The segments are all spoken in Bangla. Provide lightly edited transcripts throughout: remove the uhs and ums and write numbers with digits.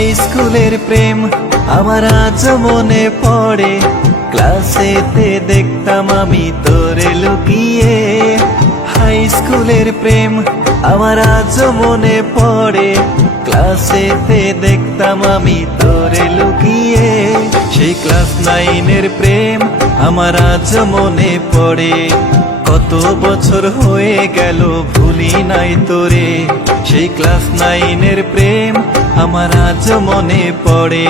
হাই স্কুলের প্রেম আমার আজ মনে পড়ে, ক্লাসেতে দেখতাম আমি তোরে লুকিয়ে। হাই স্কুলের প্রেম আমার আজ মনে পড়ে, ক্লাসেতে দেখতাম আমি তোরে লুকিয়ে। সেই ক্লাস 9-এর প্রেম আমার আজ মনে পড়ে, কত বছর হয়ে গেল ভুলি নাই তোরে। সেই ক্লাস 9-এর প্রেম আমার আজ মনে পড়ে,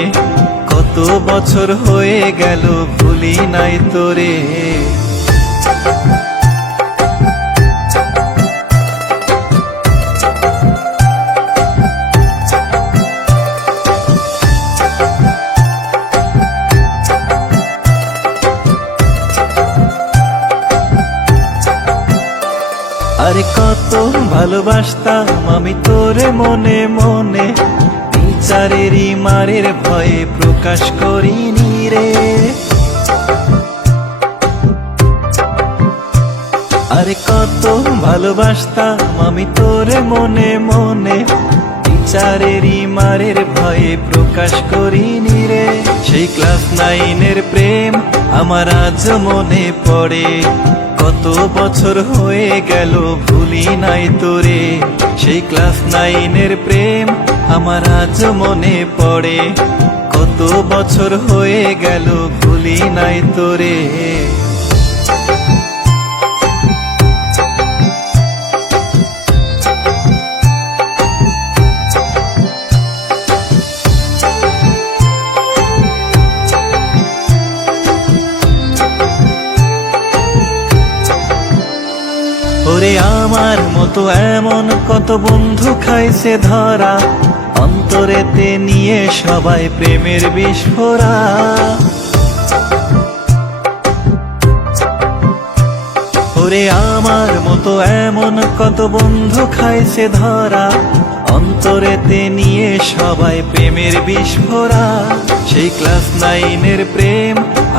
কত বছর হয়ে গেল ভুলি নাই তোরে। আরে কত ভালোবাসতাম আমি তোরে মনে মনে, বিচারেরই মারের ভয়ে প্রকাশ করিনি রে। আরে কত ভালোবাসতাম আমি তোরে মনে মনে, বিচারেরই মারের ভয়ে প্রকাশ করিনি রে। সেই ক্লাস 9-এর প্রেম আমার আজ মনে পড়ে, কত বছর হয়ে গেল ভুলি নাই তোরে। সেই ক্লাস 9-এর প্রেম আমার আজ মনে পড়ে, কত বছর হয়ে গেল ভুলি নাই তোরে। ওরে আমার মতো এমন কত বন্ধু খাইছে ধরা, অন্তরেতে নিয়ে সবাই প্রেমের বিস্ফোরা। ওরে আমার মতো এমন কত বন্ধু খাইছে ধরা, অন্তরেতে নিয়ে সবাই প্রেমের বিস্ফোরা। সেই ক্লাস 9-এর প্রেম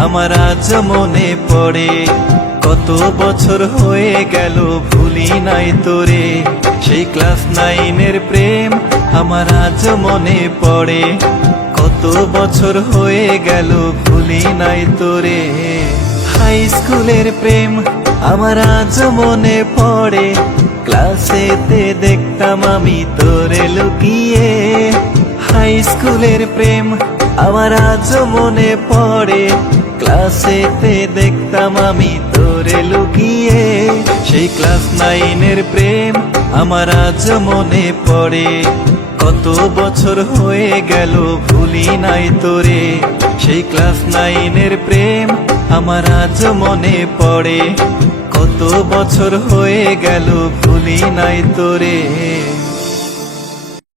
আমার আজ মনে পড়ে, কত বছর হয়ে গেল ভুলি নাই তোরে। সেই ক্লাস 9-এর প্রেম আমার আজ মনে পড়ে, কত বছর হয়ে গেল ভুলি নাই তোরে। হাই স্কুলের প্রেম আমার আজ মনে পড়ে, ক্লাসেতে দেখতাম আমি তোরে লুকিয়ে। হাই স্কুলের প্রেম আমার আজ মনে পড়ে, ক্লাসেতে দেখতাম আমি তোরে লুকিয়ে। সেই ক্লাস 9-এর প্রেম আমার আজ মনে পড়ে, কত বছর হয়ে গেল ভুলি নাই তোরে। সেই ক্লাস 9-এর প্রেম আমার আজ মনে পড়ে, কত বছর হয়ে গেল ভুলি নাই তোরে।